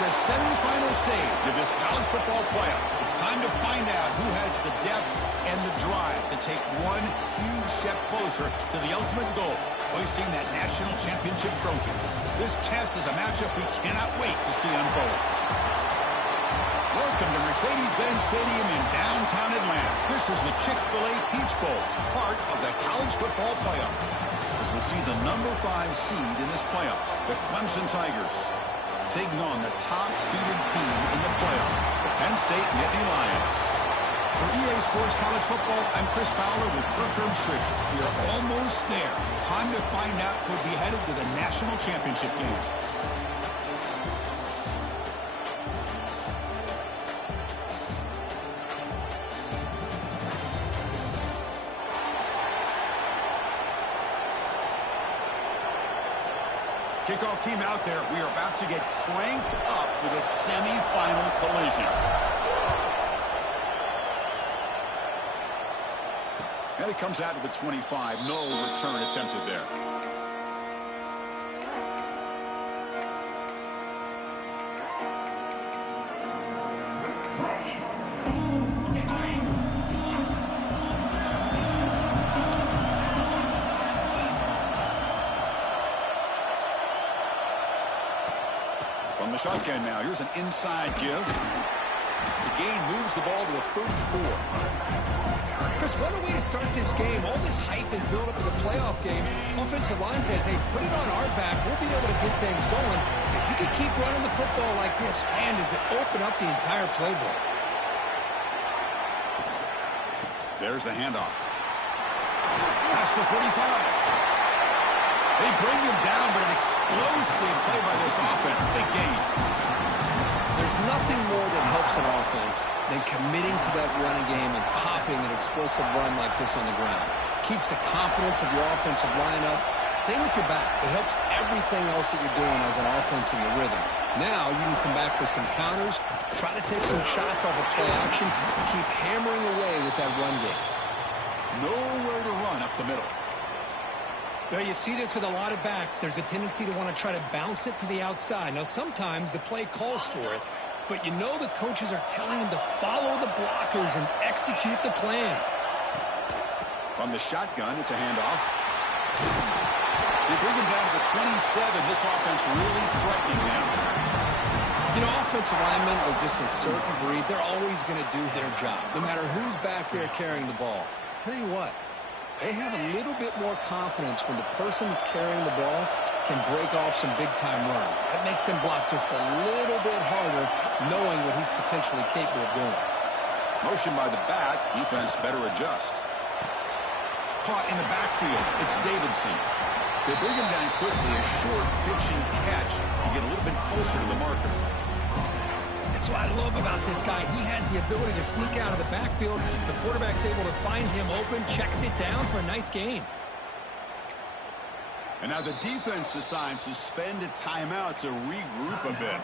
the semifinal stage of this college football playoff. It's time to find out who has the depth and the drive to take one huge step closer to the ultimate goal, hoisting that national championship trophy. This test is a matchup we cannot wait to see unfold. Welcome to Mercedes-Benz Stadium in downtown Atlanta. This is the Chick-fil-A Peach Bowl, part of the college football playoff. As we see the number 5 seed in this playoff, the Clemson Tigers, taking on the top-seeded team in the playoff, the Penn State Nittany Lions. For EA Sports College Football, I'm Chris Fowler with Kirk Herbstreit. We are almost there. Time to find out who'll be headed to the national championship game. Kickoff team out there. We are about to get cranked up with a semifinal collision. And it comes out to the 25. No return attempted there. From the shotgun now, here's an inside give. The gain moves the ball to the 34. Chris, what a way to start this game. All this hype and build-up of the playoff game. Offensive line says, hey, put it on our back. We'll be able to get things going. If you can keep running the football like this, man, does it open up the entire playbook. There's the handoff. Past the 45. They bring him down, but an explosive play by this offense. Big gain. There's nothing more that helps an offense than committing to that running game and popping an explosive run like this on the ground. Keeps the confidence of your offensive line up. Same with your back. It helps everything else that you're doing as an offense in your rhythm. Now you can come back with some counters, try to take some shots off of play action, and keep hammering away with that run game. Nowhere to run up the middle. Well, you see this with a lot of backs. There's a tendency to want to try to bounce it to the outside. Now, sometimes the play calls for it, but you know the coaches are telling them to follow the blockers and execute the plan. From the shotgun, it's a handoff. They bring him down to the 27. This offense really threatening now. You know, offensive linemen are just a certain breed. They're always going to do their job, no matter who's back there carrying the ball. I tell you what. They have a little bit more confidence when the person that's carrying the ball can break off some big-time runs. That makes him block just a little bit harder, knowing what he's potentially capable of doing. Motion by the back. Defense better adjust. Caught in the backfield. It's Davidson. They bring him down quickly. A short pitch and catch to get a little bit closer to the marker. That's what I love about this guy. He has the ability to sneak out of the backfield. The quarterback's able to find him open, checks it down for a nice gain. And now the defense decides to spend a timeout to regroup a bit.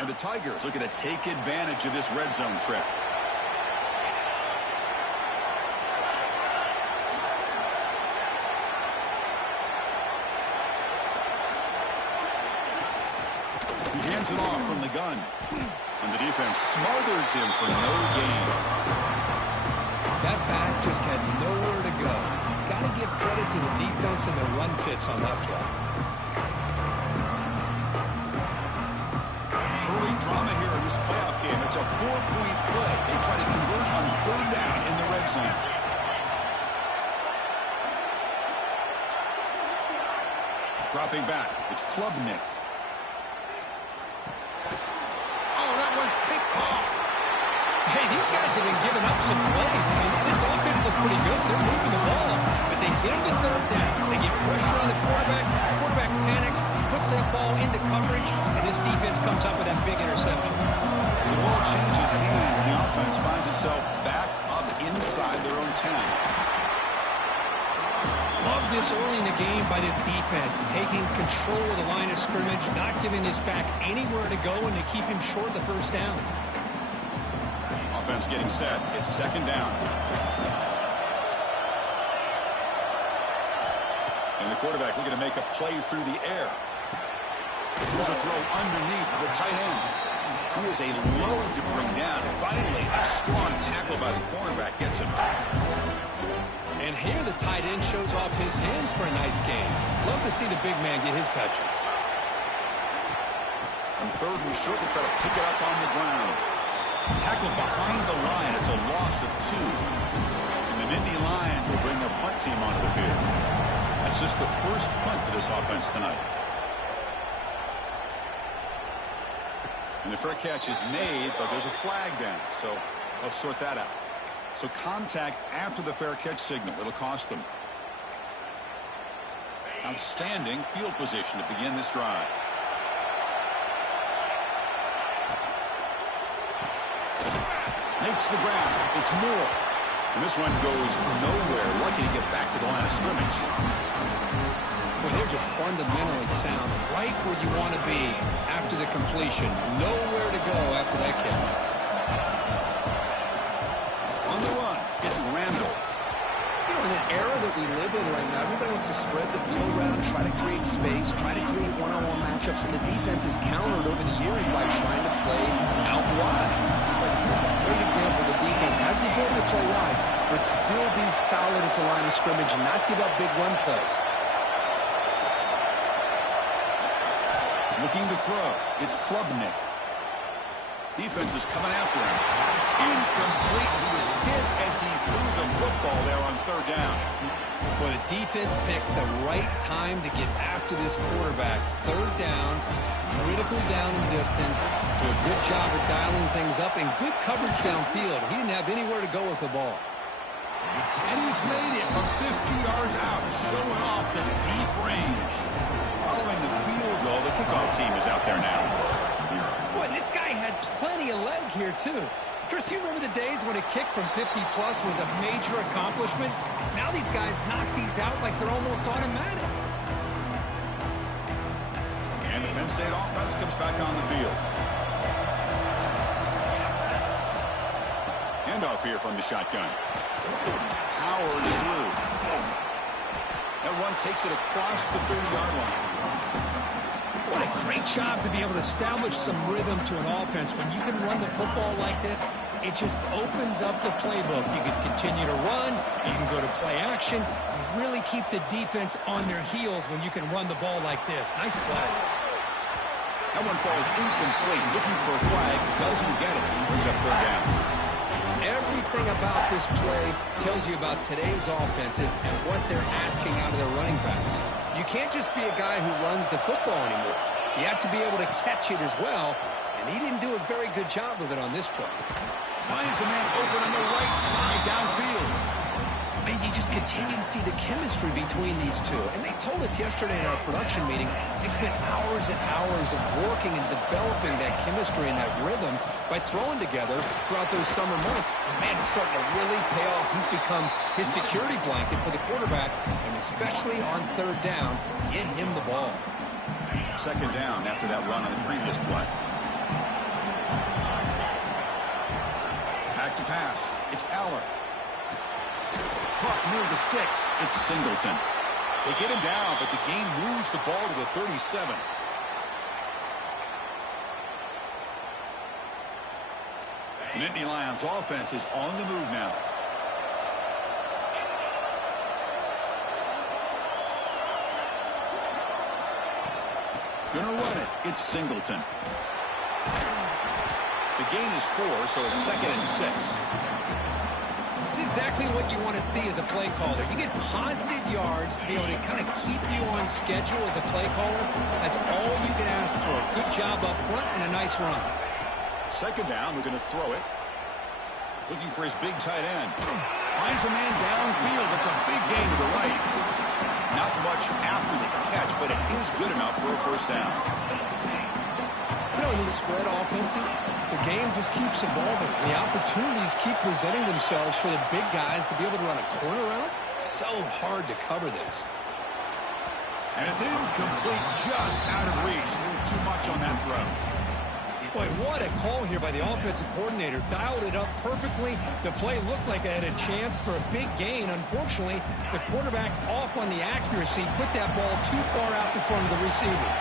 And the Tigers looking to take advantage of this red zone trip. Hands it off from the gun. And the defense smothers him for no gain. That back just had nowhere to go. Got to give credit to the defense and the run fits on that play. Early drama here in this playoff game. It's a 4-point play. They try to convert on 3rd down in the red zone. Dropping back. It's Klubnik. Hey, these guys have been giving up some plays. I mean, this offense looks pretty good. They're moving the ball, but they get him to 3rd down. They get pressure on the quarterback. The quarterback panics, puts that ball into coverage, and this defense comes up with that big interception. The ball changes hands, and the offense finds itself backed up inside their own 10. Love this early in the game by this defense, taking control of the line of scrimmage, not giving this back anywhere to go, and to keep him short of the 1st down. Offense getting set. It's 2nd down. And the quarterback looking to make a play through the air. Here's a throw underneath to the tight end. He is a load to bring down. Finally, a strong tackle by the cornerback gets him. And here the tight end shows off his hands for a nice game. Love to see the big man get his touches. On third and short, they try to pick it up on the ground. Tackled behind the line. It's a loss of 2. And the Nittany Lions will bring their punt team onto the field. That's just the first punt for this offense tonight. And the fair catch is made, but there's a flag down. So let's sort that out. So contact after the fair catch signal. It'll cost them. Outstanding field position to begin this drive. Makes the ground. It's Moore. And this one goes nowhere. Lucky to get back to the line of scrimmage. Well, they're just fundamentally sound, right where you want to be after the completion. Nowhere to go after that catch. On the run, it's Randall. You know, in the era that we live in right now, everybody wants to spread the field around, try to create space, try to create one-on-one matchups, and the defense is countered over the years by trying to play out wide. But here's a great example. The defense has the ability to play wide, but still be solid at the line of scrimmage and not give up big run plays. Looking to throw. It's Klubnik. Defense is coming after him. Incomplete. He was hit as he threw the football there on third down. Well, the defense picks the right time to get after this quarterback. Third down, critical down and distance. Do a good job of dialing things up and good coverage downfield. He didn't have anywhere to go with the ball. And he's made it from 50 yards out, showing off the deep range. Following the field goal, the kickoff team is out there now. Boy, this guy had plenty of leg here, too. Chris, you remember the days when a kick from 50-plus was a major accomplishment? Now these guys knock these out like they're almost automatic. And the Penn State offense comes back on the field. Handoff here from the shotgun. Powers through. That run takes it across the 30-yard line. What a great job to be able to establish some rhythm to an offense. When you can run the football like this, it just opens up the playbook. You can continue to run. You can go to play action. You really keep the defense on their heels when you can run the ball like this. Nice play. That one falls incomplete. Looking for a flag. Doesn't get it. Brings up third down. Everything about this play tells you about today's offenses and what they're asking out of their running backs. You can't just be a guy who runs the football anymore. You have to be able to catch it as well, and he didn't do a very good job of it on this play. Finds a man open on the right side downfield. And you just continue to see the chemistry between these two. And they told us yesterday in our production meeting, they spent hours and hours of working and developing that chemistry and that rhythm by throwing together throughout those summer months. And, man, it's starting to really pay off. He's become his security blanket for the quarterback, and especially on third down, get him the ball. Second down after that run on the previous play. Back to pass. It's Aller. Caught near the sticks. It's Singleton. They get him down, but the game moves the ball to the 37. The Nittany Lions offense is on the move now. Gonna run it. It's Singleton. The gain is 4, so it's 2nd and 6. It's exactly what you want to see as a play caller. You get positive yards to be able to kind of keep you on schedule as a play caller. That's all you can ask for. Good job up front and a nice run. Second down, we're going to throw it. Looking for his big tight end. Finds a man downfield. That's a big gain to the right. Not much after the catch, but it is good enough for a first down. You know, in these spread offenses, the game just keeps evolving. The opportunities keep presenting themselves for the big guys to be able to run a corner out. So hard to cover this. And it's incomplete, just out of reach. A little too much on that throw. Boy, what a call here by the offensive coordinator. Dialed it up perfectly. The play looked like it had a chance for a big gain. Unfortunately, the quarterback off on the accuracy, put that ball too far out in front of the receiver.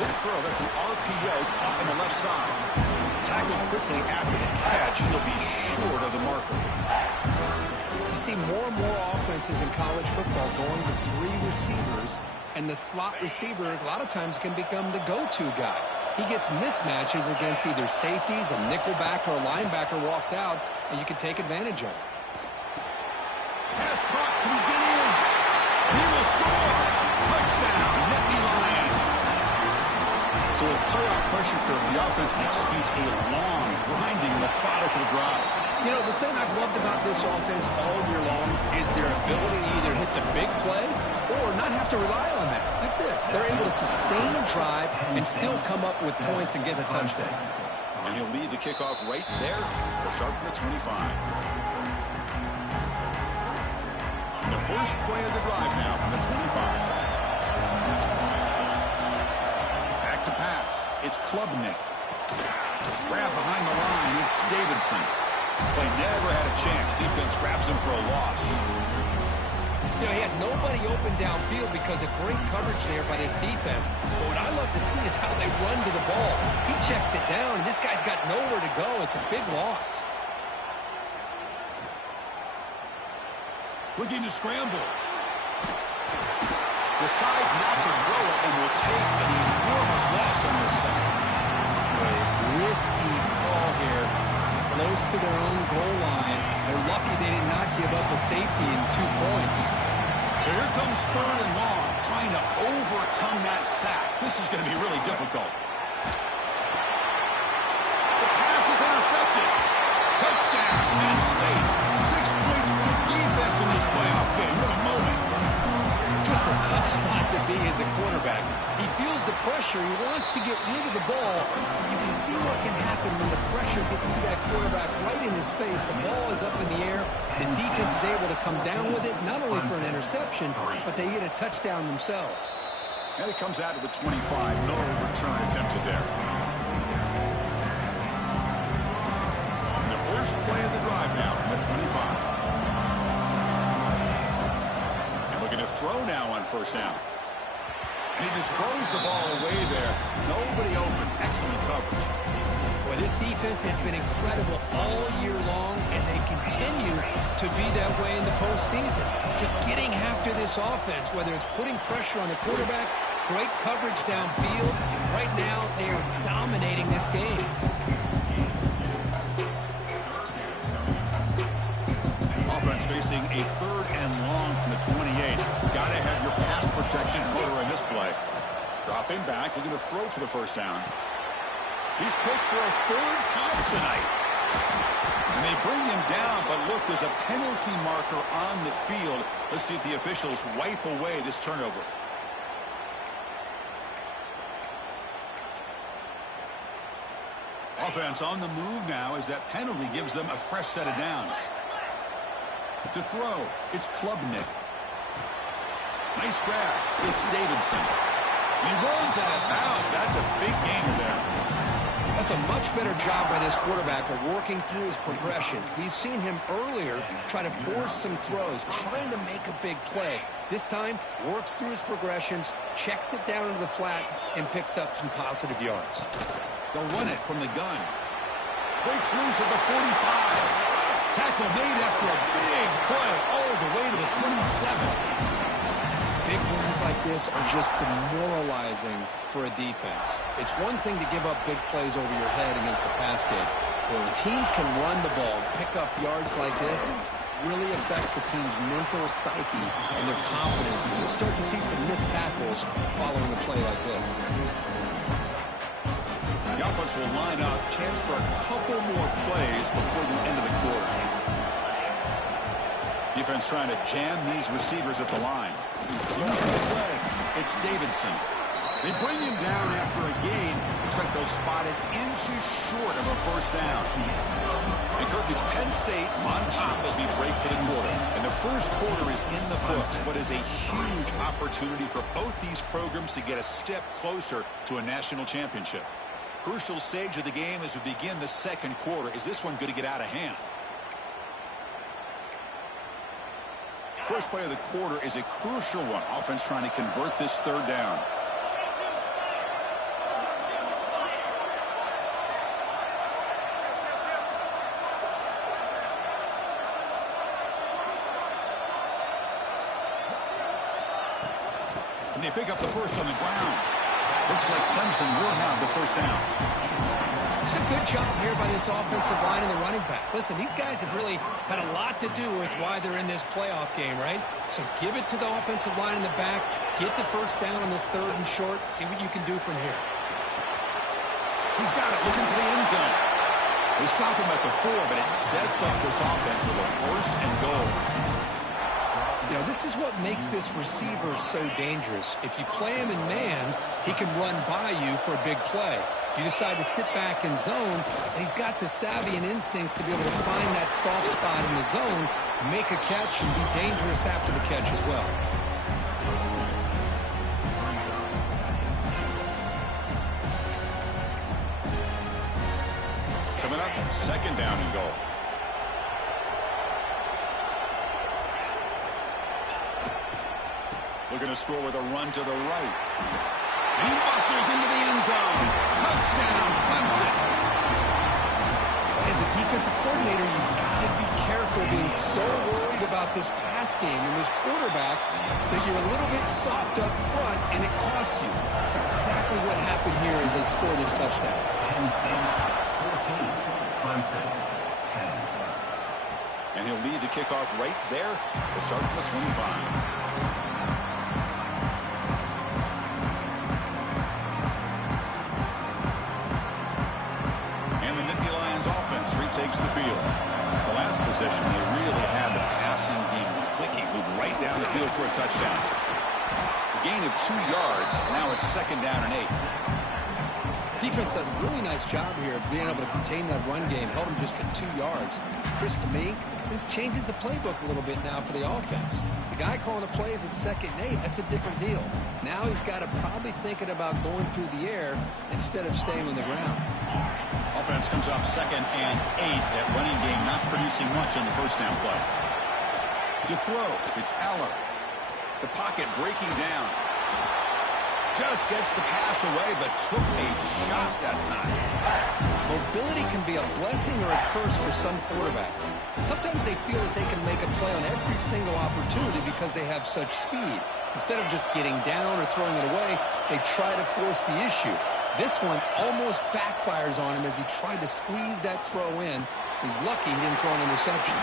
Good throw. That's an RPO caught on the left side. Tackled quickly after the catch. He'll be short of the marker. You see more and more offenses in college football going to 3 receivers, and the slot receiver a lot of times can become the go-to guy. He gets mismatches against either safeties, a nickelback, or a linebacker walked out, and you can take advantage of it. Pass caught. Can he get in? He will score. Touchdown, Nittany Lions. So with playoff pressure curve, the offense executes a long, grinding, methodical drive. You know, the thing I've loved about this offense all year long is their ability to either hit the big play or not have to rely on that. Like this. They're able to sustain a drive and still come up with points and get the touchdown. And he'll lead the kickoff right there. We'll start from the 25. And the first play of the drive now from the 25. Back to pass. It's Klubnik. Grab behind the line. It's Davidson. Play never had a chance. Defense grabs him for a loss. You know, he had nobody open downfield because of great coverage there by this defense. But what I love to see is how they run to the ball. He checks it down, and this guy's got nowhere to go. It's a big loss. Looking to scramble. Decides not to throw it and will take an enormous loss on this sack. A risky call here. Close to their own goal line. They're lucky they did not give up a safety in 2 points. So here comes 3rd and long, trying to overcome that sack. This is going to be really difficult. The pass is intercepted. Touchdown, Penn State. 6 points for the defense in this playoff game. What a moment. Just a tough spot to be as a quarterback. He feels the pressure. He wants to get rid of the ball. You can see what can happen when the pressure gets to that quarterback right in his face. The ball is up in the air. The defense is able to come down with it, not only for an interception, but they get a touchdown themselves. And it comes out to the 25. No return attempted there. And the first play of the drive now from the 25. Going to throw now on 1st down. And he just throws the ball away there. Nobody open. Excellent coverage. Well, this defense has been incredible all year long, and they continue to be that way in the postseason. Just getting after this offense, whether it's putting pressure on the quarterback, great coverage downfield. Right now, they are dominating this game. Offense facing a 3rd and long from the 28. Got to have your pass protection in order in this play. Dropping back, looking to throw for the 1st down. He's picked for a 3rd time tonight. And they bring him down, but look, there's a penalty marker on the field. Let's see if the officials wipe away this turnover. Offense on the move now as that penalty gives them a fresh set of downs. To throw, it's Klubnik. Nice grab. It's Davidson. He runs out of bounds. That's a big gainer there. That's a much better job by this quarterback of working through his progressions. We've seen him earlier try to force some throws, trying to make a big play. This time, works through his progressions, checks it down into the flat, and picks up some positive yards. They'll run it from the gun. Breaks loose at the 45. Tackle made after a big play all the way to the 27. Big wins like this are just demoralizing for a defense. It's one thing to give up big plays over your head against the pass game. But when teams can run the ball, pick up yards like this, it really affects the team's mental psyche and their confidence. And you'll start to see some missed tackles following a play like this. The offense will line up. Chance for a couple more plays before the end of the quarter. Defense trying to jam these receivers at the line. Using his legs. It's Davidson. They bring him down after a gain. Looks like they'll spot it inches short of a 1st down. And Kirk, it's Penn State on top as we break for the quarter. And the first quarter is in the books. What is a huge opportunity for both these programs to get a step closer to a national championship. Crucial stage of the game as we begin the 2nd quarter. Is this one going to get out of hand? First play of the quarter is a crucial one. Offense trying to convert this 3rd down. And they pick up the first on the ground. Looks like Clemson will have the first down. It's a good job here by this offensive line and the running back. Listen, these guys have really had a lot to do with why they're in this playoff game, right? So give it to the offensive line in the back. Get the first down on this 3rd and short. See what you can do from here. He's got it, looking for the end zone. They stop him at the 4, but it sets up this offense with a 1st and goal. You know, this is what makes this receiver so dangerous. If you play him in man, he can run by you for a big play. You decide to sit back in zone, and he's got the savvy and instincts to be able to find that soft spot in the zone, make a catch, and be dangerous after the catch as well. Coming up, 2nd down and goal. Looking to score with a run to the right. He muscles into the end zone. Touchdown, Clemson. As a defensive coordinator, you've got to be careful being so worried about this pass game and this quarterback that you're a little bit soft up front, and it costs you. It's exactly what happened here as they score this touchdown. Clemson 14, Clemson 10. And he'll lead the kickoff right there to start from the 25. Takes the field. The last possession, they really had the passing game clicking, moved right down the field for a touchdown. A gain of 2 yards. Now it's 2nd down and 8. Defense does a really nice job here of being able to contain that run game, held him just at 2 yards. Chris, to me, this changes the playbook a little bit now for the offense. The guy calling the plays at 2nd and 8, that's a different deal. Now he's got to probably thinking about going through the air instead of staying on the ground. Offense comes up 2nd and 8. That running game not producing much on the first down play. To throw, it's Aller. The pocket breaking down. Just gets the pass away, but took a shot that time. Mobility can be a blessing or a curse for some quarterbacks. Sometimes they feel that they can make a play on every single opportunity because they have such speed. Instead of just getting down or throwing it away, they try to force the issue. This one almost backfires on him as he tried to squeeze that throw in. He's lucky he didn't throw an interception.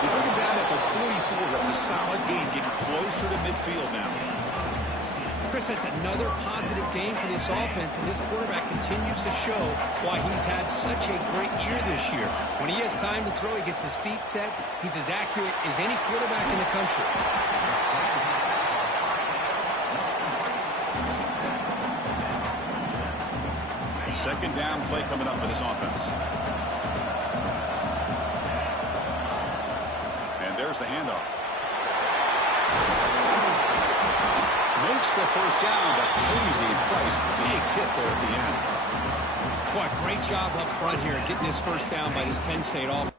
They bring him down at the 44. That's a solid gain, getting closer to midfield now. Chris, that's another positive game for this offense, and this quarterback continues to show why he's had such a great year this year. When he has time to throw, he gets his feet set. He's as accurate as any quarterback in the country. 2nd down play coming up for this offense. And there's the handoff. Makes the first down, but pays a price. Big hit there at the end. Boy, great job up front here getting this first down by this Penn State offense.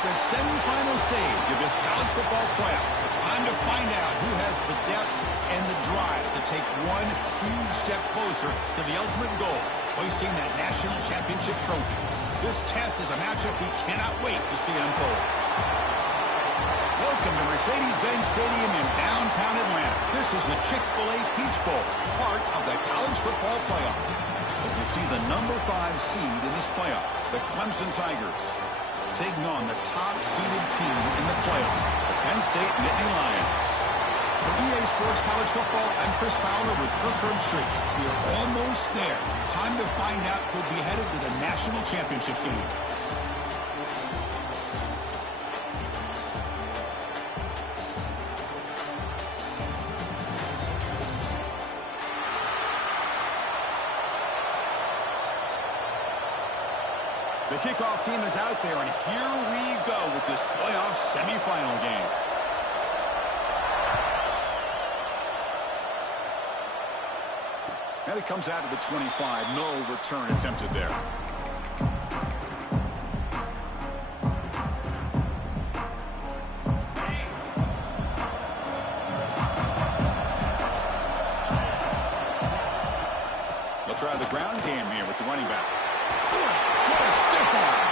the semifinal stage of this college football playoff. It's time to find out who has the depth and the drive to take one huge step closer to the ultimate goal, hoisting that national championship trophy. This test is a matchup we cannot wait to see unfold. Welcome to Mercedes-Benz Stadium in downtown Atlanta. This is the Chick-fil-A Peach Bowl, part of the college football playoff. As we see the number 5 seed in this playoff, the Clemson Tigers, taking on the top-seeded team in the playoff, the Penn State Nittany Lions. For EA Sports College Football, I'm Chris Fowler with Kirk Herbstreit. We are almost there. Time to find out who'll be headed to the national championship game. The kickoff team is out there, and here we go with this playoff semifinal game. And it comes out of the 25. No return attempted there. They'll try the ground game here with the running back. What a stiff arm.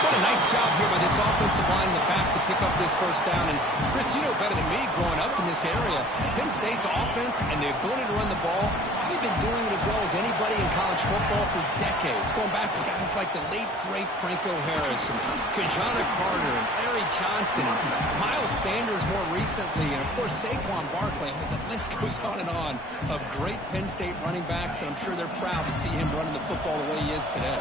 What a nice job here by this offensive line in the back to pick up this first down. And, Chris, you know better than me growing up in this area. Penn State's offense and the ability to run the ball, probably been doing it as well as anybody in college football for decades, going back to guys like the late, great Franco Harris and Kajana Carter and Larry Johnson and Miles Sanders more recently, and, of course, Saquon Barkley. I mean, the list goes on and on of great Penn State running backs, and I'm sure they're proud to see him running the football the way he is today.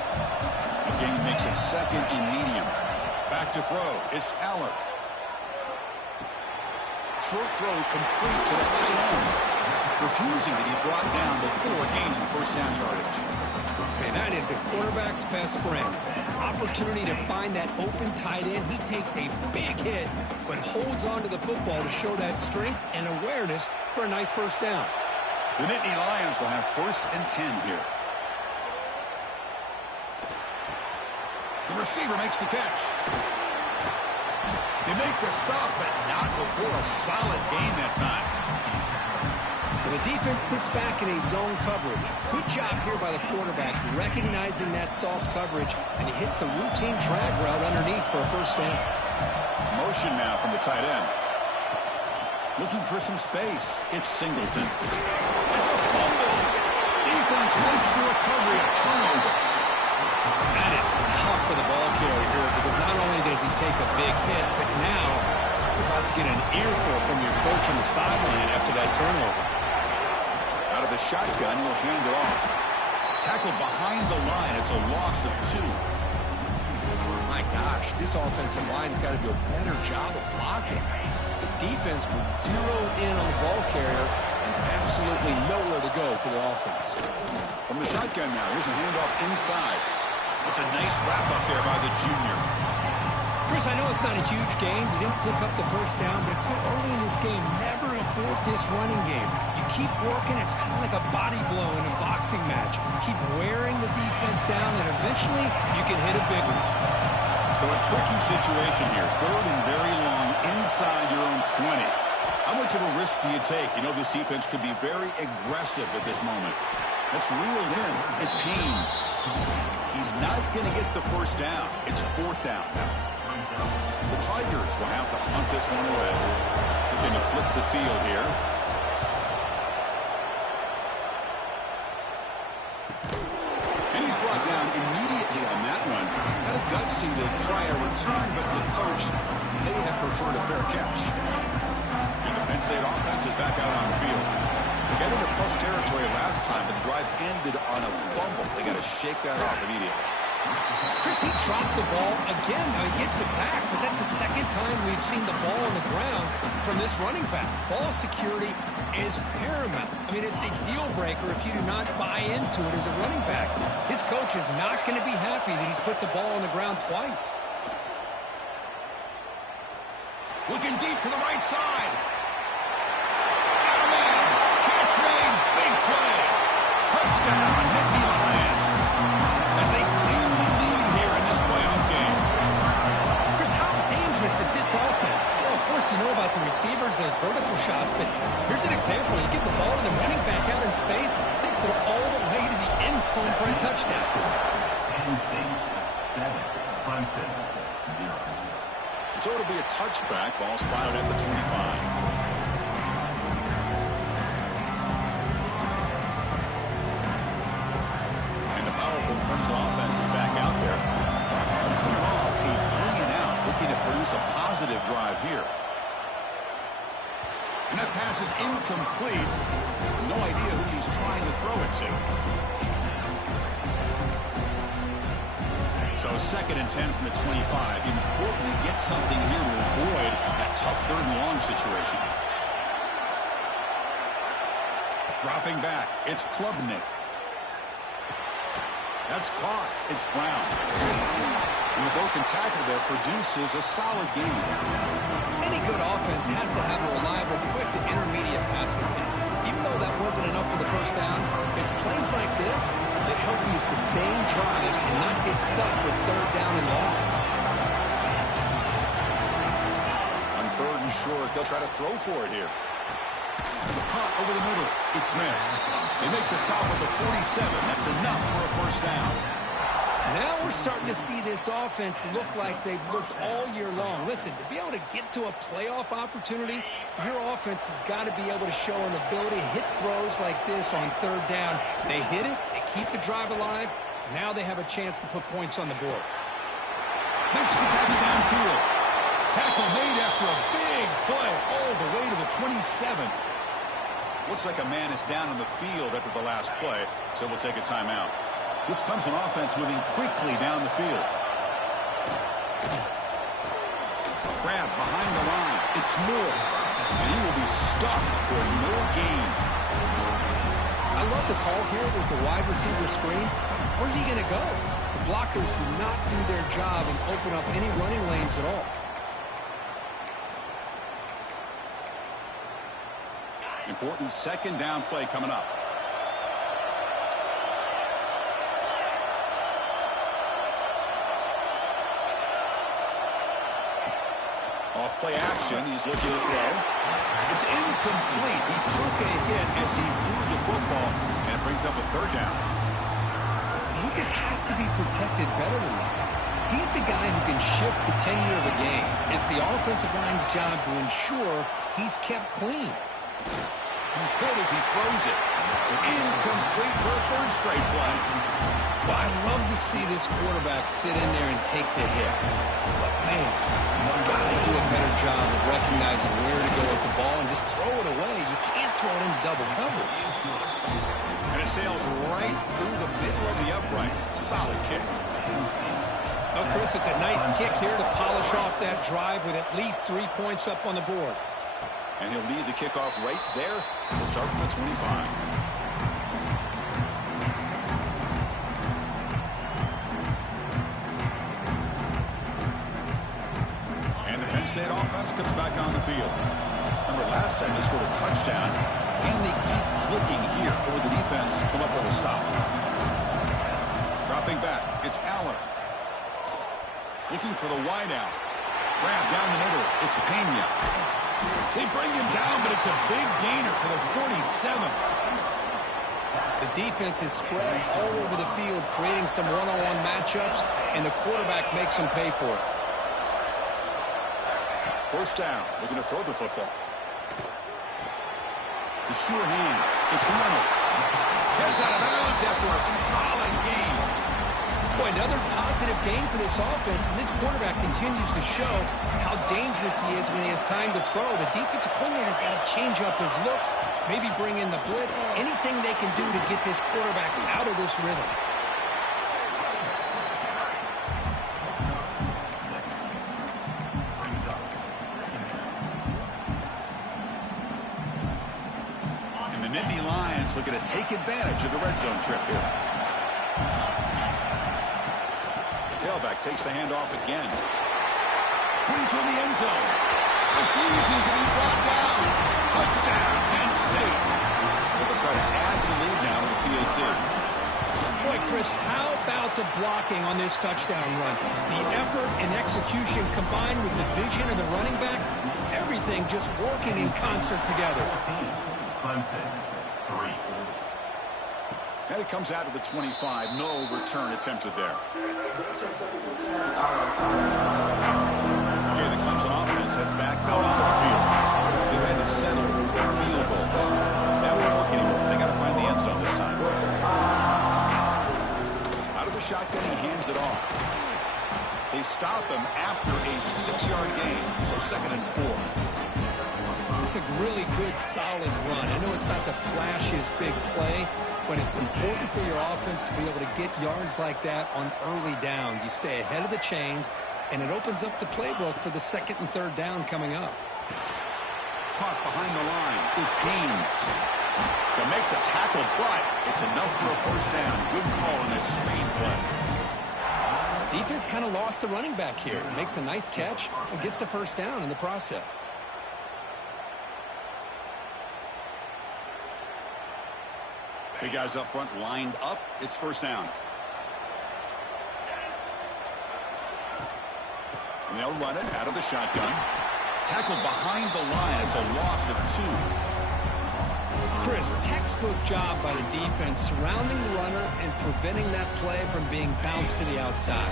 The game makes it second and medium. Back to throw. It's Aller. Short throw complete to the tight end. Refusing to be brought down before gaining first down yardage. Man, that is a quarterback's best friend. Opportunity to find that open tight end. He takes a big hit, but holds on to the football to show that strength and awareness for a nice first down. The Nittany Lions will have first and 10 here. The receiver makes the catch. They make the stop, but not before a solid gain that time. Well, the defense sits back in a zone coverage. Good job here by the quarterback, recognizing that soft coverage, and he hits the routine drag route underneath for a first down. Motion now from the tight end. Looking for some space. It's Singleton. It's a fumble. Defense makes the recovery a turnover. That is tough for the ball carrier here, because not only does he take a big hit, but now you're about to get an earful from your coach on the sideline after that turnover. Out of the shotgun, he'll hand it off. Tackled behind the line. It's a loss of 2. My gosh, this offensive line's got to do a better job of blocking. The defense was zeroed in on the ball carrier and absolutely nowhere to go for the offense. From the shotgun now, here's a handoff inside. It's a nice wrap-up there by the junior. Chris, I know it's not a huge game. You didn't pick up the first down, but it's so early in this game. Never abort this running game. You keep working. It's kind of like a body blow in a boxing match. Keep wearing the defense down, and eventually you can hit a big one. So a tricky situation here. Third and very long inside your own 20. How much of a risk do you take? You know this defense could be very aggressive at this moment. Let's reel in. It's Haynes. He's not going to get the first down. It's 4th down now. The Tigers will have to punt this one away. Looking to flip the field here. And he's brought down immediately on that one. Had a gutsy to try a return, but the coach may have preferred a fair catch. And the Penn State offense is back out on the field. They got into plus territory last time, but the drive ended on a fumble. They got to shake that off immediately. Chris, he dropped the ball again. Now he gets it back, but that's the second time we've seen the ball on the ground from this running back. Ball security is paramount. I mean, it's a deal breaker if you do not buy into it as a running back. His coach is not going to be happy that he's put the ball on the ground twice. Looking deep to the right side. Got a man. Catch made. Big play. Touchdown, Nittany Lions. As they clean the lead here in this playoff game. Chris, how this offense? Well, of course, you know about the receivers, those vertical shots, but here's an example. You give the ball to the running back out in space, takes it all the way to the end zone for a touchdown. Penn State, 7. Clemson, 0. So it'll be a touchback. Ball spotted at the 25. Clemson offense is back out there. Coming off a 3-and-out, looking to produce a positive drive here. And that pass is incomplete. No idea who he's trying to throw it to. So 2nd and 10 from the 25. Important to get something here to avoid that tough 3rd and long situation. Dropping back, it's Klubnik. That's caught. It's Brown. And the broken tackle there produces a solid game. Any good offense has to have a reliable, quick to intermediate passing game. Even though that wasn't enough for the first down, it's plays like this that help you sustain drives and not get stuck with 3rd down and long. On 3rd and short, they'll try to throw for it here. Caught over the middle. It's Smith. They make the stop at the 47. That's enough for a first down. Now we're starting to see this offense look like they've looked all year long. Listen, to be able to get to a playoff opportunity, your offense has got to be able to show an ability to hit throws like this on 3rd down. They hit it. They keep the drive alive. Now they have a chance to put points on the board. Makes the catch downfield. Tackle made after a big play all the way to the 27. Looks like a man is down on the field after the last play, so we'll take a timeout. This comes an offense moving quickly down the field. Grab behind the line. It's Moore. And he will be stuffed for no gain. I love the call here with the wide receiver screen. Where's he going to go? The blockers do not do their job and open up any running lanes at all. Important 2nd down play coming up. Off play action, he's looking to throw. It's incomplete. He took a hit as he threw the football, and it brings up a 3rd down. He just has to be protected better than that. He's the guy who can shift the tenure of a game. It's the offensive line's job to ensure he's kept clean. He's hit as he throws it. Incomplete for a 3rd straight play. Well, I love to see this quarterback sit in there and take the hit. But, man, he's got to do a better job of recognizing where to go with the ball and just throw it away. You can't throw it into double coverage. And it sails right through the middle of the uprights. Solid kick. Oh, Chris, it's a nice kick here to polish off that drive with at least 3 points up on the board. And he'll lead the kickoff right there. We'll start from the 25. And the Penn State offense comes back on the field. Remember, last time they scored a touchdown. Can they keep clicking here, or will the defense come up with a stop? Dropping back, it's Allen. Looking for the wideout. Grab down the middle, it's Pena. They bring him down, but it's a big gainer for the 47. The defense is spread all over the field, creating some one-on-one matchups, and the quarterback makes them pay for it. First down, looking to throw the football. The sure hands. It's Reynolds. Gets out of bounds after a solid game. Boy, another positive game for this offense, and this quarterback continues to show how dangerous he is when he has time to throw. The defensive coordinator's got to change up his looks, maybe bring in the blitz, anything they can do to get this quarterback out of this rhythm. And the Nittany Lions looking to take advantage of the red zone trip here. Tailback takes the handoff again. Clean toward the end zone. Refusing to be brought down. Touchdown, Penn State. They'll try to add the lead now with the PAT. Boy, Chris, how about about the blocking on this touchdown run? The effort and execution combined with the vision of the running back, everything just working in concert together. Clemson, 3. And it comes out to the 25. No return attempted there. Okay, the Clemson offense heads back out on the field. They've had to settle for field goals. That won't work anymore. They got to find the end zone this time. Out of the shotgun, he hands it off. They stop him after a 6-yard gain, so 2nd and 4. It's a really good, solid run. I know it's not the flashiest big play, but it's important for your offense to be able to get yards like that on early downs. You stay ahead of the chains, and it opens up the playbook for the 2nd and 3rd down coming up. Caught behind the line. It's Haynes. To make the tackle, but it's enough for a 1st down. Good call in this screen play. Defense kind of lost the running back here. Makes a nice catch and gets the 1st down in the process. Big guys up front lined up. It's 1st down. And they'll run it out of the shotgun. Tackled behind the line. It's a loss of 2. Chris, textbook job by the defense surrounding the runner and preventing that play from being bounced to the outside.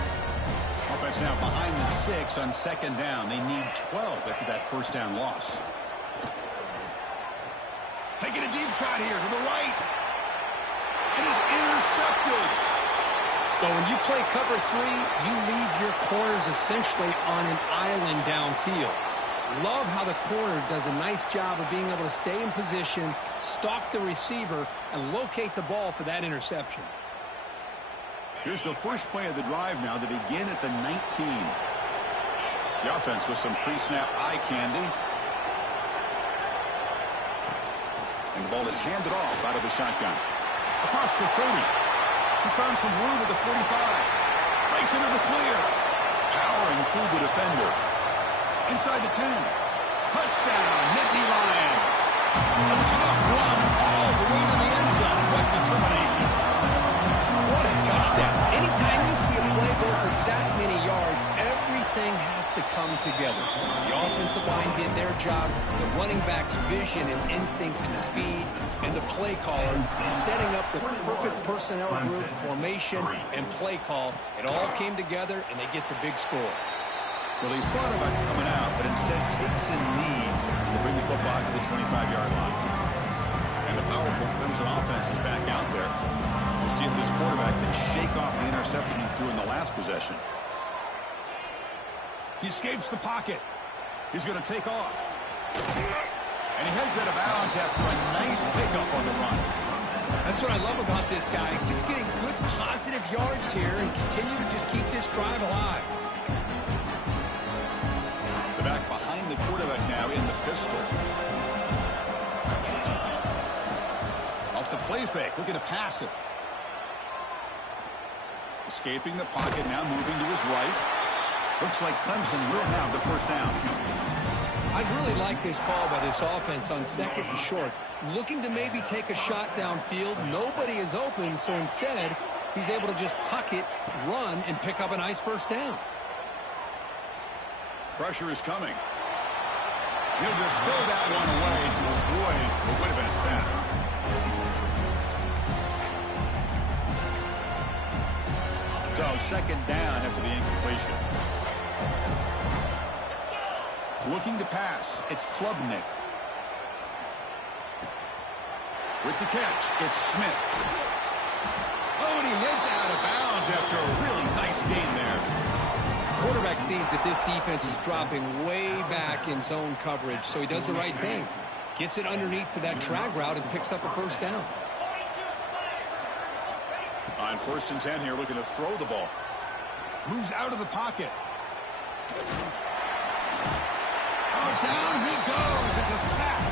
Offense now behind the 6 on 2nd down. They need 12 after that 1st down loss. Taking a deep shot here to the right. It is intercepted. But when you play cover 3, you leave your corners essentially on an island downfield. Love how the corner does a nice job of being able to stay in position, stalk the receiver, and locate the ball for that interception. Here's the first play of the drive now. They begin at the 19. The offense with some pre-snap eye candy. And the ball is handed off out of the shotgun. Across the 30. He's found some room at the 45. Breaks into the clear. Powering through the defender. Inside the 10. Touchdown, Nittany Lions. A tough run all the way to the end zone. What determination. What a touchdown. Anytime you see a play go for that many yards, everything has to come together. The offensive line did their job, the running back's vision and instincts and speed, and the play caller setting up the perfect personnel group, formation, and play call. It all came together, and they get the big score. Well, he thought about coming out, but instead takes a knee to bring the football to the 25-yard line. And the powerful Clemson offense is back out there. We'll see if this quarterback can shake off the interception he threw in the last possession. He escapes the pocket. He's going to take off. And he heads out of bounds after a nice pickup on the run. That's what I love about this guy. Just getting good positive yards here and continue to just keep this drive alive. The back behind the quarterback now in the pistol. Off the play fake, looking to pass it. Escaping the pocket, now moving to his right. Looks like Clemson will have the 1st down. I really like this call by this offense on 2nd and short. Looking to maybe take a shot downfield. Nobody is open, so instead, he's able to just tuck it, run, and pick up a nice 1st down. Pressure is coming. He'll just throw that one away to avoid what would have been a sack. So 2nd down after the incompletion. Looking to pass. It's Klubnik. With the catch, it's Smith. Oh, and he heads out of bounds after a really nice gain there. Quarterback sees that this defense is dropping way back in zone coverage, so he does the right thing. Gets it underneath to that drag route and picks up a 1st down. On 1st and 10 here, looking to throw the ball. Moves out of the pocket. Oh, down he goes. It's a sack.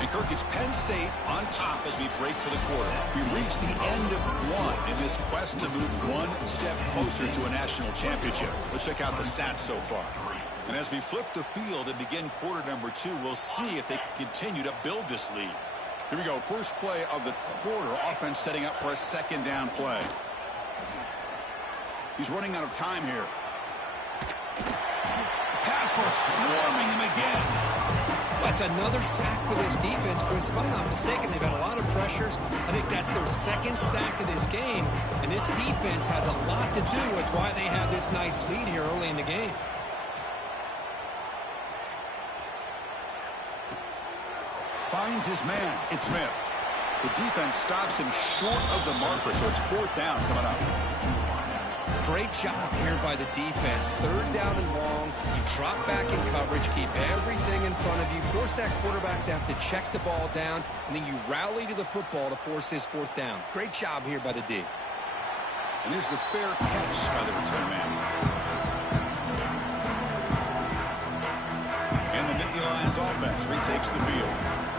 And Kirk, it's Penn State on top as we break for the quarter. We reach the end of one in this quest to move one step closer to a national championship. Let's check out the stats so far. And as we flip the field and begin quarter number 2, we'll see if they can continue to build this lead. Here we go. First play of the quarter. Offense setting up for a second down play. He's running out of time here. Pass rush swarming him again. That's another sack for this defense, Chris. If I'm not mistaken, they've had a lot of pressures. I think that's their second sack of this game. And this defense has a lot to do with why they have this nice lead here early in the game. Finds his man. It's Smith. The defense stops him short of the marker, so it's fourth down coming up. Great job here by the defense. Third down and long. You drop back in coverage, keep everything in front of you, force that quarterback to have to check the ball down, and then you rally to the football to force his fourth down. Great job here by the D. And here's the fair catch by the return man. And the Nittany Lions offense retakes the field.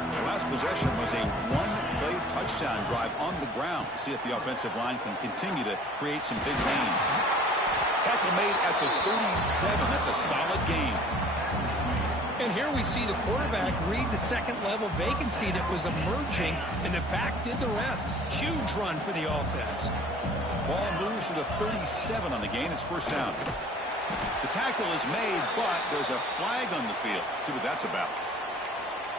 The last possession was a one-play touchdown drive on the ground. See if the offensive line can continue to create some big gains. Tackle made at the 37. That's a solid game. And here we see the quarterback read the second-level vacancy that was emerging, and the back did the rest. Huge run for the offense. Ball moves to the 37 on the gain. It's first down. The tackle is made, but there's a flag on the field. Let's see what that's about.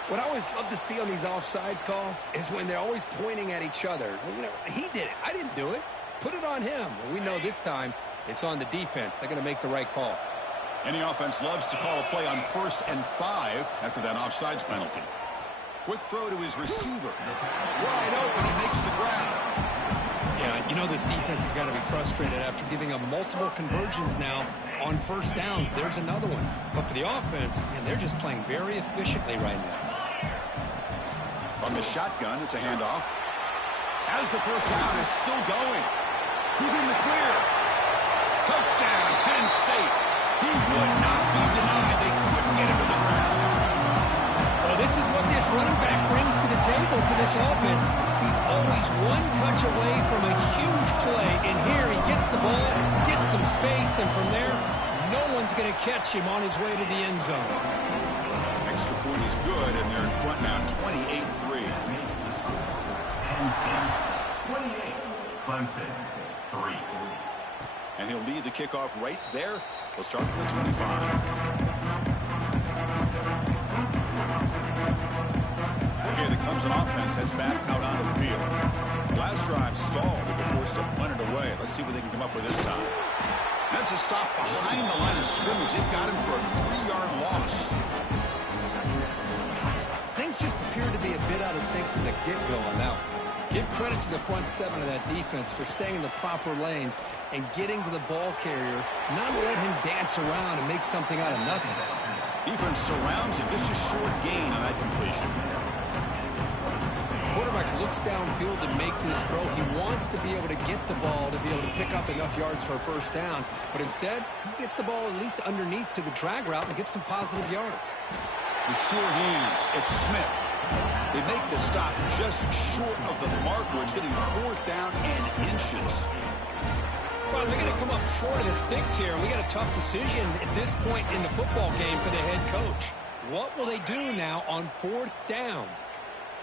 What I always love to see on these offsides call is when they're always pointing at each other. Well, you know, he did it. I didn't do it. Put it on him. Well, we know this time it's on the defense. They're going to make the right call. Any offense loves to call a play on 1st and 5 after that offsides penalty. Quick throw to his receiver. Wide open and makes the grab. Yeah, you know this defense has got to be frustrated after giving up multiple conversions now on first downs. There's another one. But for the offense, man, they're just playing very efficiently right now. On the shotgun, it's a handoff. As the first down is still going. Who's in the clear? Touchdown, Penn State. He would not be denied. They couldn't get him to the ground. Well, this is what this running back brings to the table for this offense. He's always one touch away from a huge play. And here he gets the ball, gets some space, and from there, no one's going to catch him on his way to the end zone. Extra point is good, and they're in front now, 28-3. Penn State 28, Clemson 3. And he'll lead the kickoff right there. We'll start from the 25. Okay, the Clemson offense heads back out onto the field. Last drive stalled. They were forced to punt it away. Let's see what they can come up with this time. That's a stop behind the line of scrimmage. They've got him for a 3-yard loss. Things just appear to be a bit out of sync from the get-go on that one. Give credit to the front seven of that defense for staying in the proper lanes and getting to the ball carrier, not let him dance around and make something out of nothing. Defense surrounds him. Just a short gain on that completion. Quarterback looks downfield to make this throw. He wants to be able to get the ball to be able to pick up enough yards for a first down, but instead, he gets the ball at least underneath to the drag route and gets some positive yards. The sure hands. It's Smith. They make the stop just short of the marker. It's getting fourth down and inches. Well, they're going to come up short of the sticks here. We got a tough decision at this point in the football game for the head coach. What will they do now on fourth down?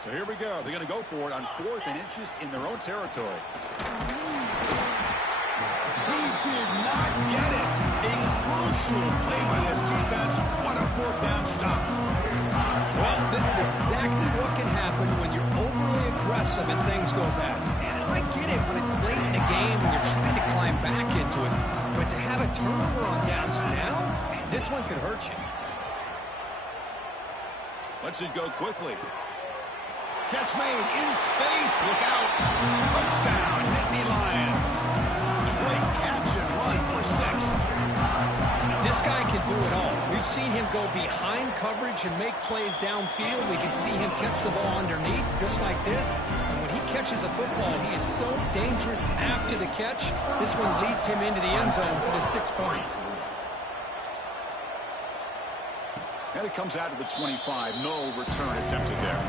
So here we go. They're going to go for it on 4th and inches in their own territory. He did not get it. A crucial play by this defense. What a fourth down stop. Well, this is exactly what can happen when you're overly aggressive and things go bad. And I get it when it's late in the game and you're trying to climb back into it. But to have a turnover on downs now, man, this one could hurt you. Lets it go quickly. Catch made in space. Look out. Touchdown, Nittany Lions. A great catch and run for 6. This guy can do it all. We've seen him go behind coverage and make plays downfield. We can see him catch the ball underneath just like this. And when he catches a football, he is so dangerous after the catch. This one leads him into the end zone for the 6 points. And it comes out to the 25. No return attempted there.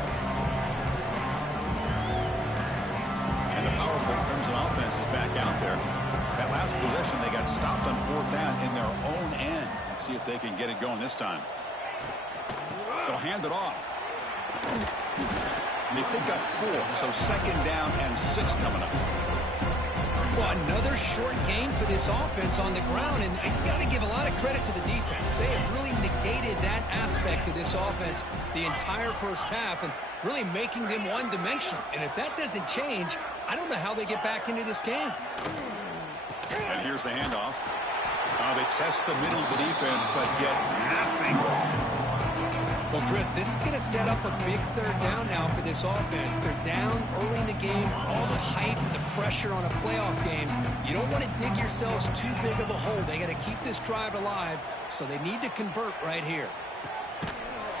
And the powerful Clemson offense is back out there. That last last possession, they got stopped on 4th down in their own end. Let's see if they can get it going this time. They'll hand it off. They pick up 4, so 2nd down and 6 coming up. Well, another short game for this offense on the ground, and you got to give a lot of credit to the defense. They have really negated that aspect of this offense the entire first half and really making them one-dimensional. And if that doesn't change, I don't know how they get back into this game. And here's the handoff. They test the middle of the defense, but get nothing. Well, Chris, this is going to set up a big 3rd down now for this offense. They're down early in the game, all the hype and the pressure on a playoff game. You don't want to dig yourselves too big of a hole. They got to keep this drive alive, so they need to convert right here.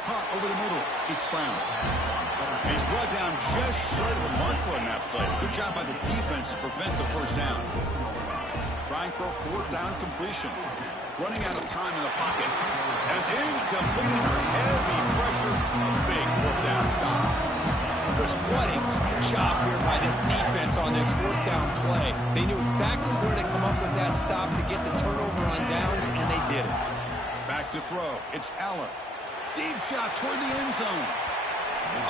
Caught over the middle. It's Brown. And he's brought down just short of the marker on that play. Good job by the defense to prevent the 1st down. Trying for a 4th down completion. Running out of time in the pocket. And it's incomplete under heavy pressure. A big 4th down stop. Chris, what a great job here by this defense on this 4th down play. They knew exactly where to come up with that stop to get the turnover on downs, and they did it. Back to throw. It's Allen. Deep shot toward the end zone.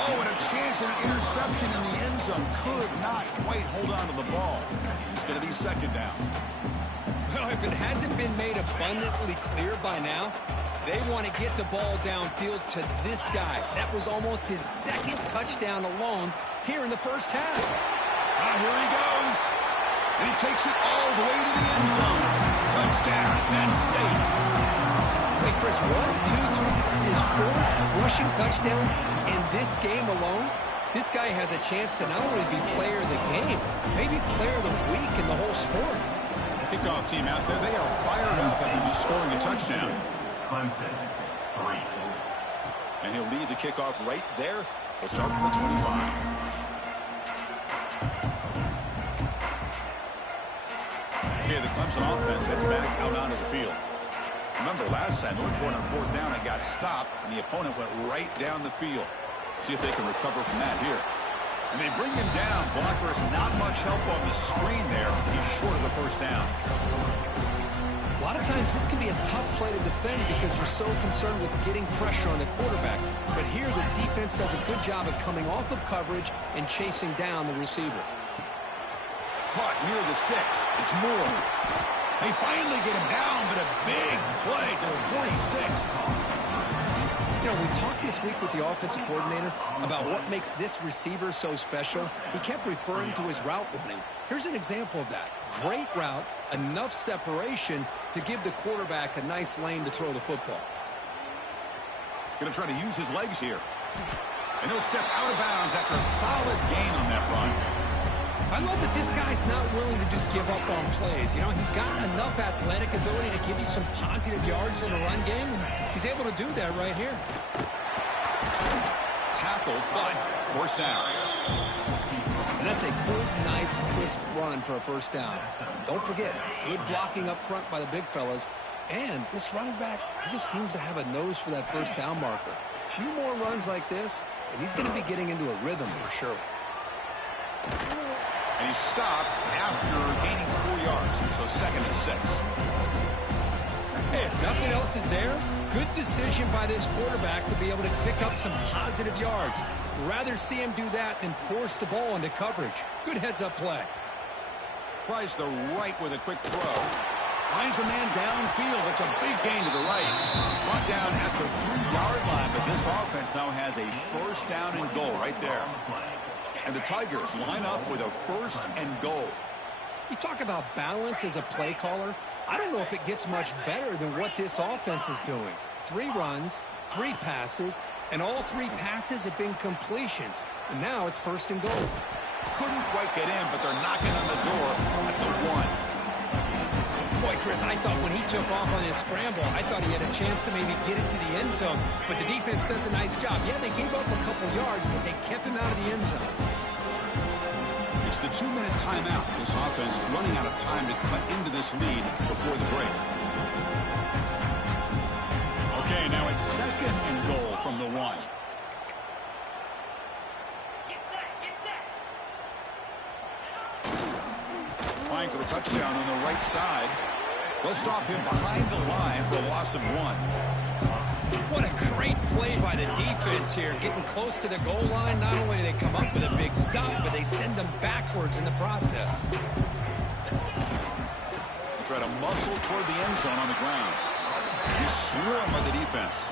Oh, and a chance at an interception in the end zone. Could not quite hold on to the ball. It's going to be 2nd down. Well, if it hasn't been made abundantly clear by now, they want to get the ball downfield to this guy. That was almost his 2nd touchdown alone here in the first half. Here he goes. And he takes it all the way to the end zone. Touchdown, Penn State. Wait, Chris, 1, 2, 3. This is his 4th rushing touchdown in this game alone. This guy has a chance to not only be player of the game, maybe player of the week in the whole sport. Kickoff team out there. They are fired up after just scoring a touchdown. Clemson, 3. And he'll lead the kickoff right there. We'll start from the 25. Okay, the Clemson offense heads back out onto the field. Remember, last time, North Florida on 4th down and got stopped, and the opponent went right down the field. See if they can recover from that here. And they bring him down. Blockers not much help on the screen there. He's short of the 1st down. A lot of times this can be a tough play to defend because you're so concerned with getting pressure on the quarterback. But here the defense does a good job of coming off of coverage and chasing down the receiver. Caught near the sticks. It's Moore. They finally get him down, but a big play to the 46. You know, we talked this week with the offensive coordinator about what makes this receiver so special. He kept referring to his route running. Here's an example of that. Great route, enough separation to give the quarterback a nice lane to throw the football. Going to try to use his legs here. And he'll step out of bounds after a solid gain on that run. I love that this guy's not willing to just give up on plays. You know, he's got enough athletic ability to give you some positive yards in the run game, and he's able to do that right here. Tackled, but 1st down. And that's a good, nice, crisp run for a 1st down. Don't forget, good blocking up front by the big fellas. And this running back, he just seems to have a nose for that 1st down marker. A few more runs like this, and he's going to be getting into a rhythm for sure. And he stopped after gaining 4 yards, so 2nd and 6. Hey, if nothing else is there, good decision by this quarterback to be able to pick up some positive yards. Rather see him do that than force the ball into coverage. Good heads-up play. Tries the right with a quick throw. Finds a man downfield. It's a big gain to the right. Brought down at the 3-yard line, but this offense now has a 1st down and goal right there. And the Tigers line up with a 1st and goal. You talk about balance as a play caller. I don't know if it gets much better than what this offense is doing. 3 runs, 3 passes, and all 3 passes have been completions. And now it's 1st and goal. Couldn't quite get in, but they're knocking on the door at the 1. Boy, Chris, I thought when he took off on his scramble, I thought he had a chance to maybe get it to the end zone. But the defense does a nice job. Yeah, they gave up a couple yards, but they kept him out of the end zone. It's the 2-minute timeout. This offense running out of time to cut into this lead before the break. Okay, now it's 2nd and goal from the 1. going for the touchdown on the right side. They'll stop him behind the line for a loss of 1. What a great play by the defense here. Getting close to the goal line, not only do they come up with a big stop, but they send them backwards in the process. They try to muscle toward the end zone on the ground. You swarm by the defense.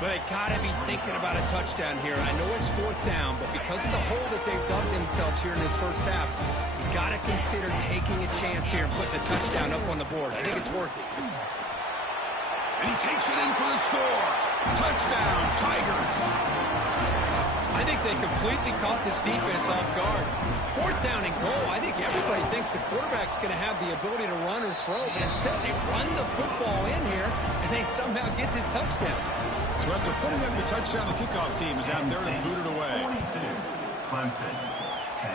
But they got to be thinking about a touchdown here. I know it's 4th down, but because of the hole that they've dug themselves here in this first half, you got to consider taking a chance here and putting a touchdown up on the board. I think it's worth it. And he takes it in for the score. Touchdown, Tigers. I think they completely caught this defense off guard. 4th down and goal. I think everybody thinks the quarterback's going to have the ability to run or throw, but instead they run the football in here, and they somehow get this touchdown. So after putting up the touchdown, the kickoff team is out there to boot it away. 42, Clemson, 10.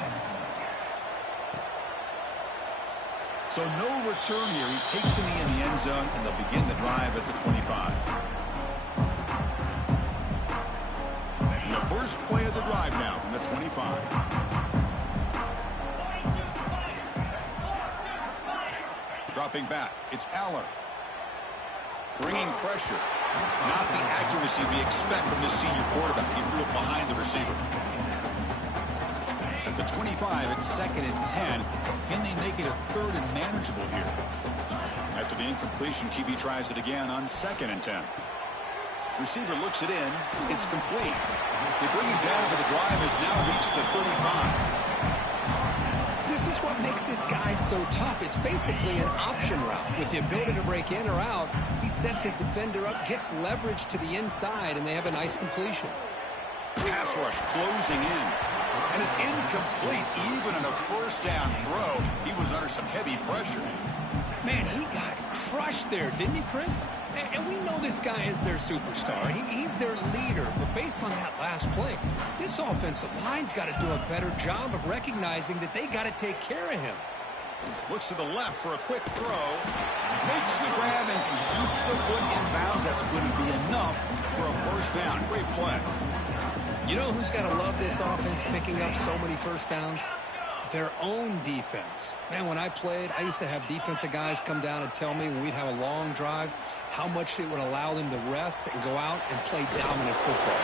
So no return here. He takes it in the end zone, and they'll begin the drive at the 25. And the first play of the drive now from the 25. Dropping back, it's Aller. Bringing pressure. Not the accuracy we expect from this senior quarterback. He threw it behind the receiver. At the 25, it's 2nd and 10. Can they make it a 3rd and manageable here? After the incompletion, QB tries it again on 2nd and 10. Receiver looks it in. It's complete. They bring it down, but the drive has now reached the 35. This is what makes this guy so tough. It's basically an option route. With the ability to break in or out, he sets his defender up, gets leverage to the inside, and they have a nice completion. Pass rush closing in. And it's incomplete. Even in a 1st down throw, he was under some heavy pressure. Man, he got crushed there, didn't he, Chris? And we know this guy is their superstar. He's their leader. But based on that last play, this offensive line's got to do a better job of recognizing that they got to take care of him. Looks to the left for a quick throw. Makes the grab and keeps the foot in bounds. That's going to be enough for a 1st down. Great play. You know who's got to love this offense picking up so many 1st downs? Their own defense. Man, when I played, I used to have defensive guys come down and tell me when we'd have a long drive how much it would allow them to rest and go out and play dominant football.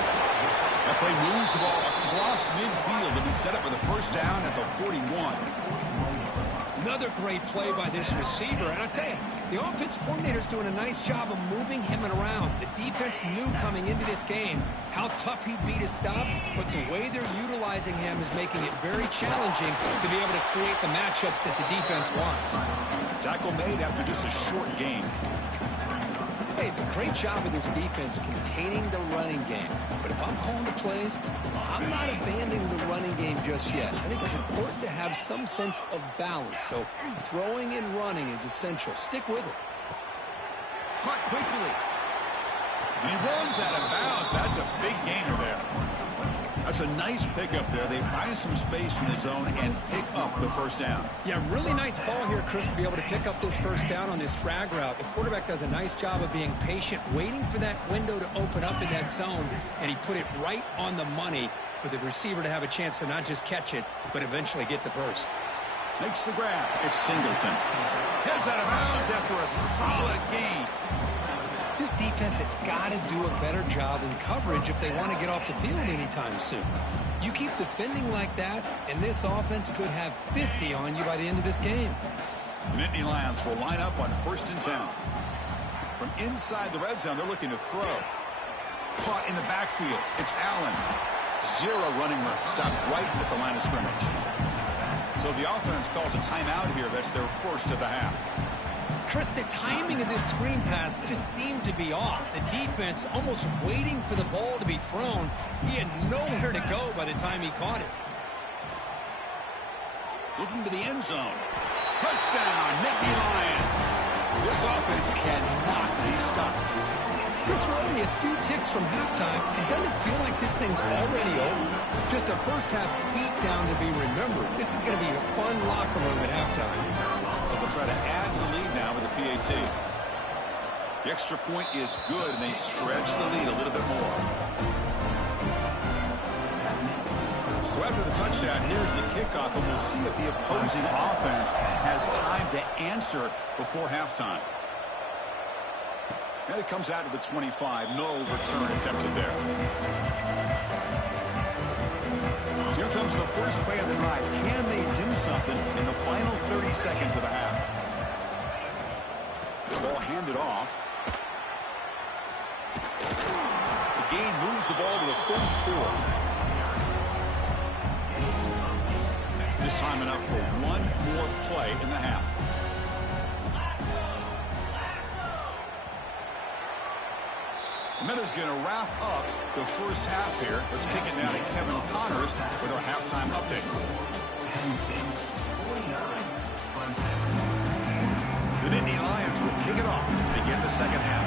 That play moves the ball across midfield to be set up for the 1st down at the 41. Another great play by this receiver. And I tell you, the offense coordinator's doing a nice job of moving him around. The defense knew coming into this game how tough he'd be to stop, but the way they're utilizing him is making it very challenging to be able to create the matchups that the defense wants. Tackle made after just a short gain. Hey, it's a great job of this defense containing the running game. But if I'm calling the plays, I'm not abandoning the running game just yet. I think it's important to have some sense of balance. So throwing and running is essential. Stick with it. Caught quickly. And he runs out of bounds. That's a big gainer there. That's a nice pickup there. They find some space in the zone and pick up the 1st down. Yeah, really nice call here, Chris, to be able to pick up this 1st down on this drag route. The quarterback does a nice job of being patient, waiting for that window to open up in that zone, and he put it right on the money for the receiver to have a chance to not just catch it, but eventually get the 1st. Makes the grab. It's Singleton. Heads out of bounds after a solid gain. This defense has got to do a better job in coverage if they want to get off the field anytime soon. You keep defending like that, and this offense could have 50 on you by the end of this game. The Nittany Lions will line up on 1st and 10. From inside the red zone, they're looking to throw. Caught in the backfield. It's Allen. 0 running room. Stopped right at the line of scrimmage. So the offense calls a timeout here. That's their 1st of the half. Chris, the timing of this screen pass just seemed to be off. The defense almost waiting for the ball to be thrown. He had nowhere to go by the time he caught it. Looking to the end zone. Touchdown, Nittany Lions. This offense cannot be stopped. Chris, we're only a few ticks from halftime. It doesn't feel like this thing's already over. Just a first half beatdown to be remembered. This is going to be a fun locker room at halftime. They'll try to add to the lead now with the PAT. The extra point is good, and they stretch the lead a little bit more. So after the touchdown, here's the kickoff, and we'll see if the opposing offense has time to answer before halftime. And it comes out to the 25. No return attempted there. Here comes the first play of the drive. Can they do something in the final 30 seconds of the half? The ball handed off. The gain moves the ball to the 34. This time enough for one more play in the half. And that is going to wrap up the first half here. Let's kick it now to Kevin Connors with our halftime update. The Nittany Lions will kick it off to begin the second half.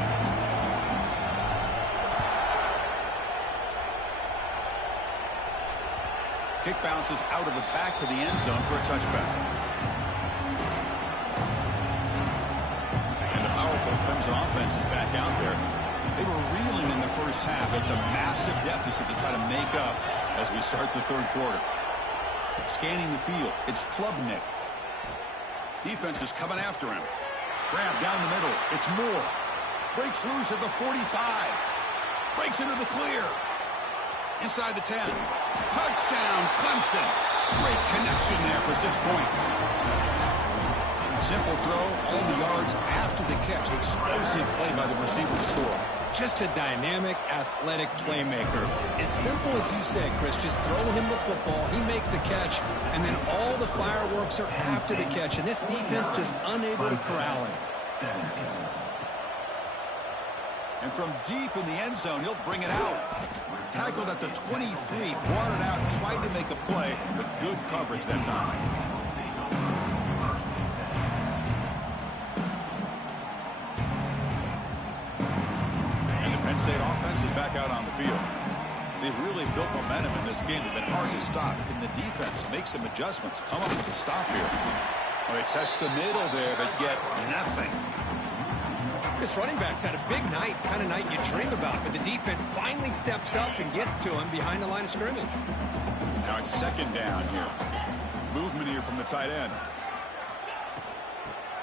Kick bounces out of the back of the end zone for a touchback. And the powerful Clemson offense is back out there. They were reeling in the first half. It's a massive deficit to try to make up as we start the third quarter. Scanning the field, it's Klubnik. Defense is coming after him. Grab down the middle, it's Moore. Breaks loose at the 45. Breaks into the clear. Inside the 10. Touchdown, Clemson. Great connection there for 6 points. Simple throw, all the yards after the catch. Explosive play by the receiver to score. Just a dynamic, athletic playmaker. As simple as you said, Chris, just throw him the football, he makes a catch, and then all the fireworks are after the catch, and this defense just unable to corral him. And from deep in the end zone, he'll bring it out. Tackled at the 23, brought it out, tried to make a play, but good coverage that time. And the Penn State offense is back out on the field. They've really built momentum in this game. They've been hard to stop. Can the defense make some adjustments? Come up with a stop here. Well, they test the middle there, but get nothing. This running back's had a big night, kind of night you dream about, but the defense finally steps up and gets to him behind the line of scrimmage. Now it's second down here. Movement here from the tight end.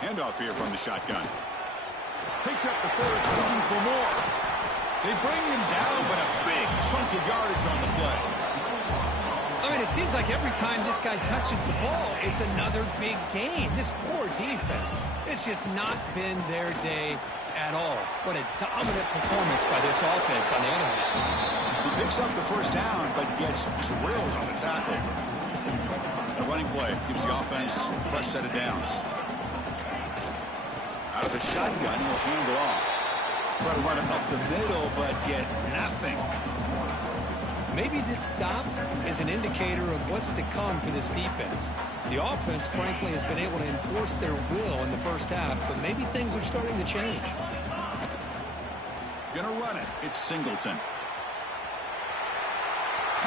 Handoff here from the shotgun. Picks up the first, looking for more. They bring him down, but a big chunk of yardage on the play. I mean, it seems like every time this guy touches the ball, it's another big gain. This poor defense, it's just not been their day at all. What a dominant performance by this offense on the other hand. He picks up the first down, but gets drilled on the tackle. The running play gives the offense a fresh set of downs. Out of the shotgun, he'll hand it off. Try to run it up the middle, but get nothing. Maybe this stop is an indicator of what's to come for this defense. The offense, frankly, has been able to enforce their will in the first half, but maybe things are starting to change. Gonna run it. It's Singleton.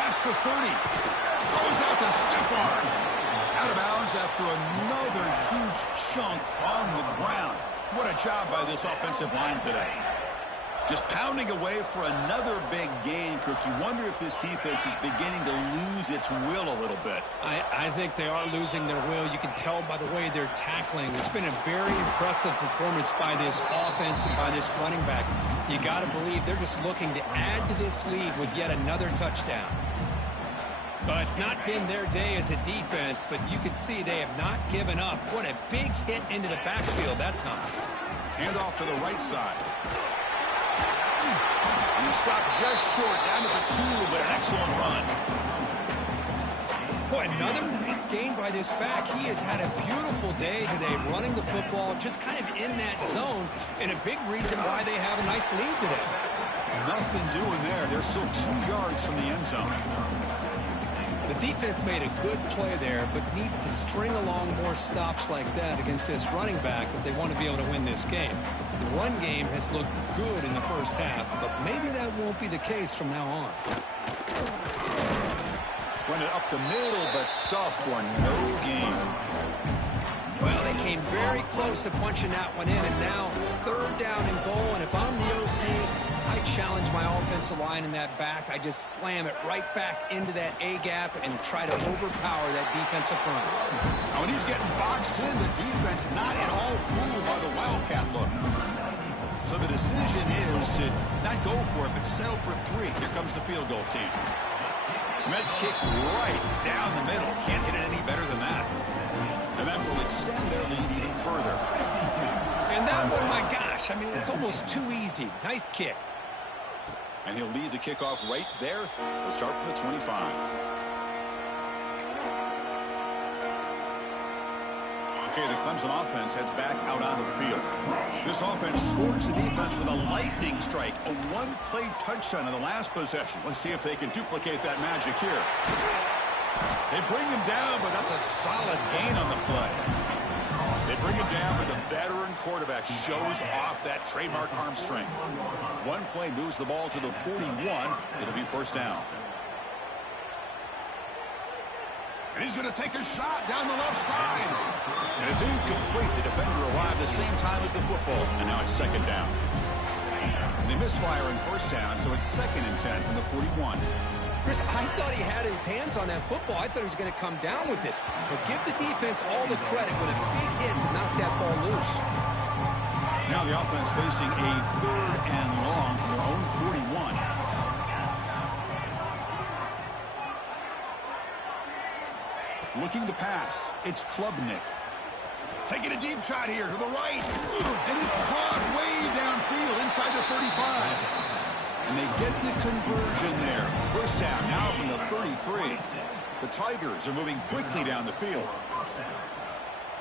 Past the 30. Goes out to stiff arm. Out of bounds after another huge chunk on the ground. What a job by this offensive line today. Just pounding away for another big gain, Kirk. You wonder if this defense is beginning to lose its will a little bit. I think they are losing their will. You can tell by the way they're tackling. It's been a very impressive performance by this offense and by this running back. You got to believe they're just looking to add to this lead with yet another touchdown. Well, it's not been their day as a defense, but you can see they have not given up. What a big hit into the backfield that time. Handoff to the right side. And he stopped just short, down to the 2, but an excellent run. Boy, another nice gain by this back. He has had a beautiful day today running the football, just kind of in that zone, and a big reason why they have a nice lead today. Nothing doing there. They're still 2 yards from the end zone. The defense made a good play there, but needs to string along more stops like that against this running back if they want to be able to win this game. The run game has looked good in the first half, but maybe that won't be the case from now on. Run it up the middle, but stuff for no gain. Well, they came very close to punching that one in, and now 3rd down and goal. And if I'm the OC, I challenge my offensive line in that back. I just slam it right back into that A-gap and try to overpower that defensive front. Now, when he's getting boxed in, the defense not at all fooled by the Wildcat look. So the decision is to not go for it, but settle for 3. Here comes the field goal team. Met kick right down the middle. Can't hit it any better than that. And that will extend their lead even further. And that one, my gosh, I mean, it's almost too easy. Nice kick. And he'll lead the kickoff right there. He'll start from the 25. Okay, the Clemson offense heads back out on the field. This offense scores the defense with a lightning strike, a one-play touchdown in the last possession. Let's see if they can duplicate that magic here. They bring him down, but that's a solid gain on the play. They bring him down, but the veteran quarterback shows off that trademark arm strength. One play moves the ball to the 41. It'll be 1st down. And he's going to take a shot down the left side. And it's incomplete. The defender arrived the same time as the football. And now it's 2nd down. And they misfire in 1st down, so it's 2nd and 10 from the 41. Chris, I thought he had his hands on that football. I thought he was going to come down with it. But give the defense all the credit with a big hit to knock that ball loose. Now the offense facing a 3rd and long from their own 41. Looking to pass. It's Klubnik. Taking a deep shot here to the right. And it's caught way downfield inside the 35. And they get the conversion there. 1st down now from the 33. The Tigers are moving quickly down the field.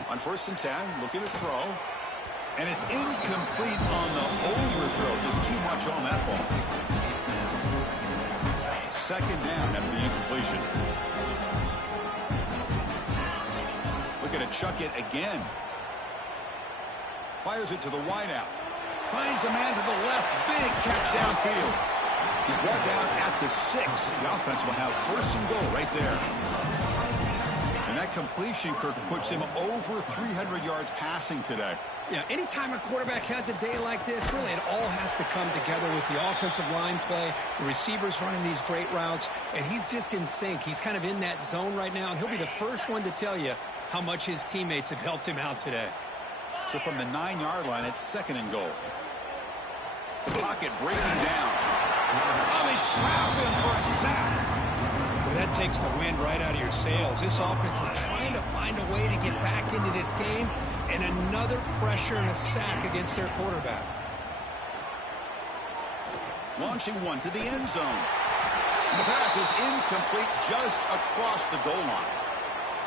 On 1st and 10, looking to throw. And it's incomplete on the overthrow. Just too much on that ball. 2nd down after the incompletion. Looking to chuck it again. Fires it to the wideout. Finds a man to the left. Big catch downfield. He's brought down at the 6. The offense will have 1st and goal right there. And that completion, Kirk, puts him over 300 yards passing today. Yeah, anytime a quarterback has a day like this, really it all has to come together with the offensive line play, the receivers running these great routes, and he's just in sync. He's kind of in that zone right now, and he'll be the first one to tell you how much his teammates have helped him out today. So from the 9-yard line, it's 2nd and goal. The pocket breaking down. Oh, they trap him for a sack. Well, that takes the wind right out of your sails. This offense is trying to find a way to get back into this game, and another pressure and a sack against their quarterback. Launching one to the end zone. And the pass is incomplete just across the goal line.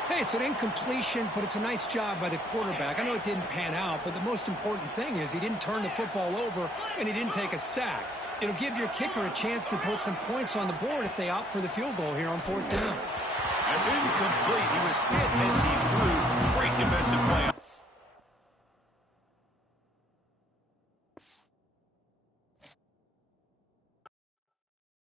Hey, it's an incompletion, but it's a nice job by the quarterback. I know it didn't pan out, but the most important thing is he didn't turn the football over and he didn't take a sack. It'll give your kicker a chance to put some points on the board if they opt for the field goal here on 4th down. It's incomplete. He was hit as he threw. Great defensive play.